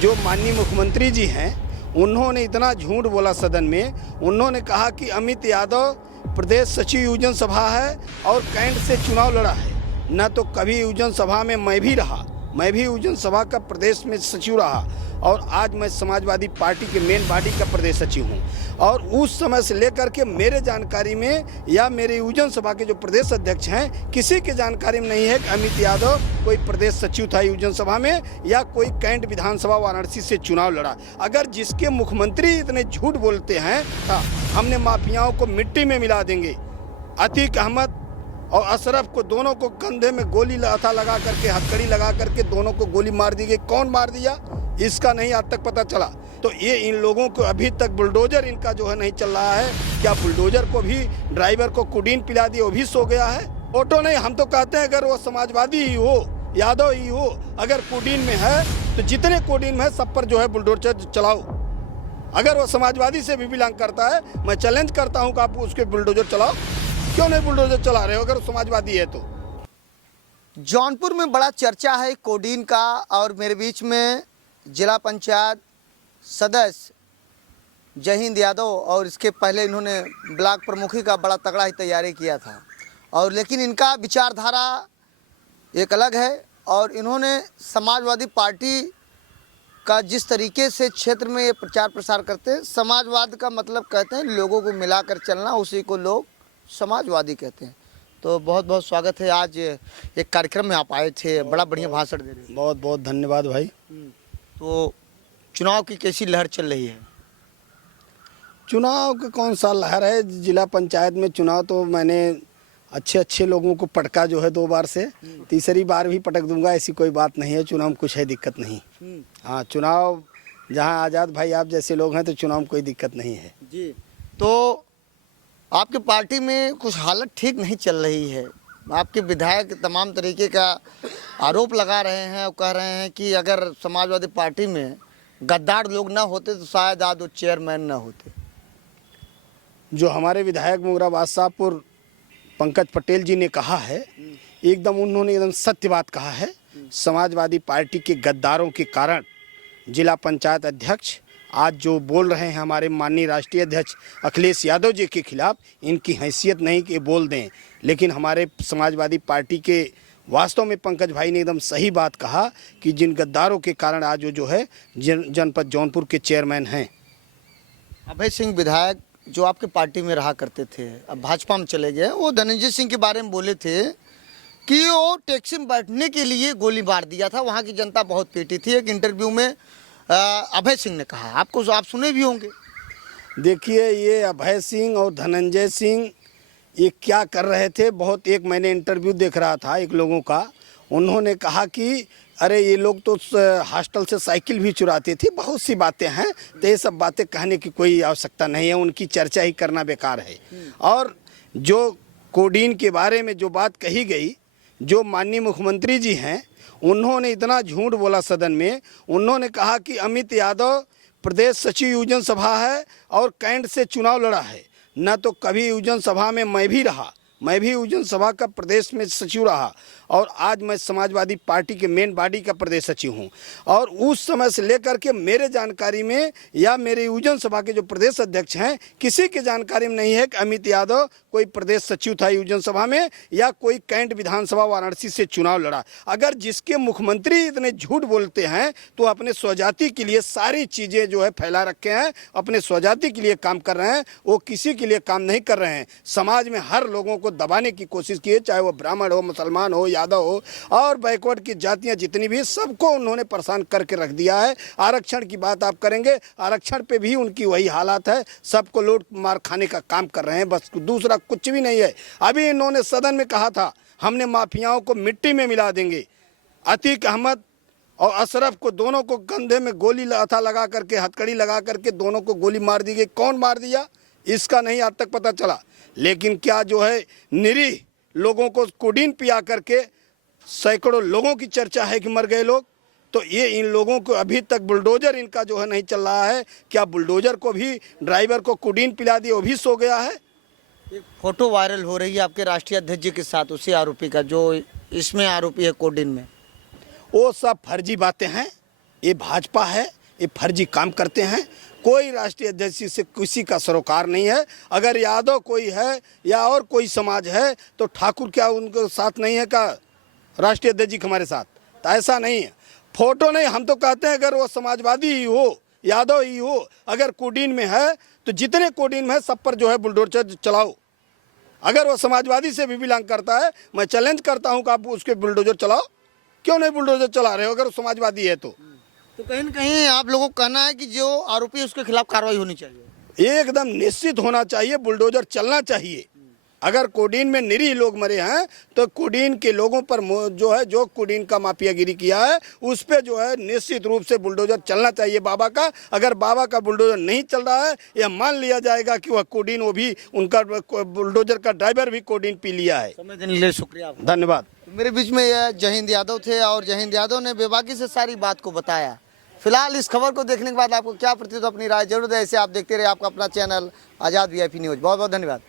जो माननीय मुख्यमंत्री जी हैं उन्होंने इतना झूठ बोला सदन में। उन्होंने कहा कि अमित यादव प्रदेश सचिव युवजन सभा है और कैंट से चुनाव लड़ा है। न तो कभी युवजन सभा में मैं भी रहा, मैं भी युवजन सभा का प्रदेश में सचिव रहा और आज मैं समाजवादी पार्टी के मेन बॉडी का प्रदेश सचिव हूं। और उस समय से लेकर के मेरे जानकारी में या मेरे युवजन सभा के जो प्रदेश अध्यक्ष हैं किसी के जानकारी में नहीं है कि अमित यादव कोई प्रदेश सचिव था युवजन सभा में या कोई कैंट विधानसभा वाराणसी से चुनाव लड़ा। अगर जिसके मुख्यमंत्री इतने झूठ बोलते हैं हमने माफियाओं को मिट्टी में मिला देंगे, अतीक अहमद और अशरफ को दोनों को कंधे में गोली लगा करके हथकड़ी लगा करके दोनों को गोली मार दी गई। कौन मार दिया इसका नहीं आज तक पता चला। तो ये इन लोगों को अभी तक बुलडोजर इनका जो है नहीं चल रहा है। क्या बुलडोजर को भी ड्राइवर को कोडीन पिला दिया, वो भी सो गया है? ऑटो नहीं, हम तो कहते हैं अगर वो समाजवादी ही हो, यादव ही हो, अगर कोडीन में है तो जितने कोडीन में है सब पर जो है बुलडोजर चलाओ। अगर वो समाजवादी से भी बिलोंग करता है, मैं चैलेंज करता हूँ कि आप उसके बुलडोजर चलाओ। क्यों नहीं बुलडोजर चला रहे हो अगर समाजवादी है तो? जौनपुर में बड़ा चर्चा है कोडीन का और मेरे बीच में जिला पंचायत सदस्य जय हिंद यादव और इसके पहले इन्होंने ब्लॉक प्रमुखी का बड़ा तगड़ा ही तैयारी किया था और लेकिन इनका विचारधारा एक अलग है और इन्होंने समाजवादी पार्टी का जिस तरीके से क्षेत्र में ये प्रचार प्रसार करते हैं, समाजवाद का मतलब कहते हैं लोगों को मिलाकर चलना, उसी को लोग समाजवादी कहते हैं। तो बहुत बहुत स्वागत है, आज एक कार्यक्रम में आप आए थे, बड़ा बढ़िया भाषण दे रहे हैं। बहुत बहुत धन्यवाद भाई। तो चुनाव की कैसी लहर चल रही है? चुनाव का कौन सा लहर है? जिला पंचायत में चुनाव तो मैंने अच्छे लोगों को पटका जो है 2 बार से, तीसरी बार भी पटक दूंगा, ऐसी कोई बात नहीं है। चुनाव में कुछ है दिक्कत नहीं। हाँ, चुनाव जहाँ आज़ाद भाई आप जैसे लोग हैं तो चुनाव में कोई दिक्कत नहीं है जी। तो आपकी पार्टी में कुछ हालत ठीक नहीं चल रही है। आपके विधायक तमाम तरीके का आरोप लगा रहे हैं और कह रहे हैं कि अगर समाजवादी पार्टी में गद्दार लोग ना होते तो शायद आज वो चेयरमैन ना होते। जो हमारे विधायक मुगराबाद शाहपुर पंकज पटेल जी ने कहा है, एकदम उन्होंने एकदम सत्य बात कहा है। समाजवादी पार्टी के गद्दारों के कारण जिला पंचायत अध्यक्ष आज जो बोल रहे हैं हमारे माननीय राष्ट्रीय अध्यक्ष अखिलेश यादव जी के खिलाफ, इनकी हैसियत नहीं कि बोल दें, लेकिन हमारे समाजवादी पार्टी के वास्तव में पंकज भाई ने एकदम सही बात कहा कि जिन गद्दारों के कारण आज वो जो है जनपद जौनपुर के चेयरमैन हैं। अभय सिंह विधायक जो आपके पार्टी में रहा करते थे, अब भाजपा में चले गए, वो धनंजय सिंह के बारे में बोले थे कि वो टैक्सी में बैठने के लिए गोली मार दिया था, वहाँ की जनता बहुत पीटी थी। एक इंटरव्यू में अभय सिंह ने कहा, आपको आप सुने भी होंगे। देखिए, ये अभय सिंह और धनंजय सिंह ये क्या कर रहे थे, बहुत एक मैंने इंटरव्यू देख रहा था एक लोगों का, उन्होंने कहा कि अरे ये लोग तो हॉस्टल से साइकिल भी चुराते थे, बहुत सी बातें हैं, तो ये सब बातें कहने की कोई आवश्यकता नहीं है, उनकी चर्चा ही करना बेकार है। और जो कोडीन के बारे में जो बात कही गई, जो माननीय मुख्यमंत्री जी हैं उन्होंने इतना झूठ बोला सदन में। उन्होंने कहा कि अमित यादव प्रदेश सचिव युवजन सभा है और कैंट से चुनाव लड़ा है। न तो कभी युवजन सभा में मैं भी रहा, मैं भी युवजन सभा का प्रदेश में सचिव रहा और आज मैं समाजवादी पार्टी के मेन बॉडी का प्रदेश सचिव हूं। और उस समय से लेकर के मेरे जानकारी में या मेरे युवजन सभा के जो प्रदेश अध्यक्ष हैं किसी के जानकारी में नहीं है कि अमित यादव कोई प्रदेश सचिव था युवजन सभा में या कोई कैंट विधानसभा वाराणसी से चुनाव लड़ा। अगर जिसके मुख्यमंत्री इतने झूठ बोलते हैं तो अपने स्वजाति के लिए सारी चीज़ें जो है फैला रखे हैं, अपने स्वजाति के लिए काम कर रहे हैं, वो किसी के लिए काम नहीं कर रहे हैं। समाज में हर लोगों को दबाने की कोशिश की है, चाहे वो ब्राह्मण हो, मुसलमान हो, यादव हो और बैकवर्ड की जातियां जितनी भी, सबको उन्होंने परेशान करके रख दिया है। आरक्षण की बात आप करेंगे, आरक्षण पे भी उनकी वही हालात है, सबको लूट मार खाने का काम कर रहे हैं, बस दूसरा कुछ भी नहीं है। अभी इन्होंने सदन में कहा था हमने माफियाओं को मिट्टी में मिला देंगे, अतीक अहमद और अशरफ को दोनों को कंधे में गोली लगा करके हथकड़ी लगा करके दोनों को गोली मार दी गई। कौन मार दिया इसका नहीं आज तक पता चला। लेकिन क्या जो है निरीह लोगों को कोडीन पिया करके सैकड़ों लोगों की चर्चा है कि मर गए लोग। तो ये इन लोगों को अभी तक बुलडोजर इनका जो है नहीं चल रहा है। क्या बुलडोजर को भी ड्राइवर को कोडीन पिला दिया, वो भी सो गया है? एक फोटो वायरल हो रही है आपके राष्ट्रीय अध्यक्ष जी के साथ, उसी आरोपी का जो इसमें आरोपी है कोडीन में। वो सब फर्जी बातें हैं, ये भाजपा है, ये फर्जी काम करते हैं। कोई राष्ट्रीय अध्यक्ष से किसी का सरोकार नहीं है। अगर यादव कोई है या और कोई समाज है तो ठाकुर क्या उनके साथ नहीं है का राष्ट्रीय अध्यक्ष जी हमारे साथ? तो ऐसा नहीं है। फोटो नहीं, हम तो कहते हैं अगर वो समाजवादी ही हो, यादव ही हो, अगर कोडीन में है तो जितने कोडीन में है सब पर जो है बुलडोजर चलाओ। अगर वो समाजवादी से भी बिलोंग करता है, मैं चैलेंज करता हूं कि आप उसके बुलडोजर चलाओ। क्यों नहीं बुलडोजर चला रहे हो अगर वो समाजवादी है तो कहीं न कहीं आप लोगों का कहना है कि जो आरोपी है उसके खिलाफ कार्रवाई होनी चाहिए। एकदम निश्चित होना चाहिए, बुलडोजर चलना चाहिए। अगर कोडीन में निरीह लोग मरे हैं तो कोडीन के लोगों पर जो है, जो कोडीन का माफियागिरी किया है उस पे जो है निश्चित रूप से बुलडोजर चलना चाहिए बाबा का। अगर बाबा का बुलडोजर नहीं चल रहा है, यह मान लिया जाएगा कि वह कोडीन, वो भी उनका बुलडोजर का ड्राइवर भी कोडीन पी लिया है। समय देने के लिए शुक्रिया आपका। धन्यवाद। मेरे बीच में यह जय हिंद यादव थे और जय हिंद यादव ने बेबाकी से सारी बात को बताया। फिलहाल इस खबर को देखने के बाद आपको क्या प्रतीत, अपनी राय जरूर दें। ऐसे आप देखते रहे आपका अपना चैनल आज़ाद VIP न्यूज़। बहुत बहुत धन्यवाद।